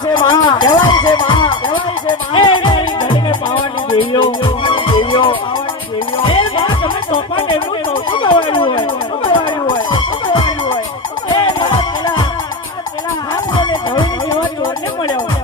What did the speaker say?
છે માં કહેવાય છે માં એ મારી ઘડીને પાવાની દેવીઓ એ માં તમે તોફાન એવું તો ઉગાવાયું હોય એ માં પેલા હાથ મને ધોઈને કેવા જોરને મળ્યો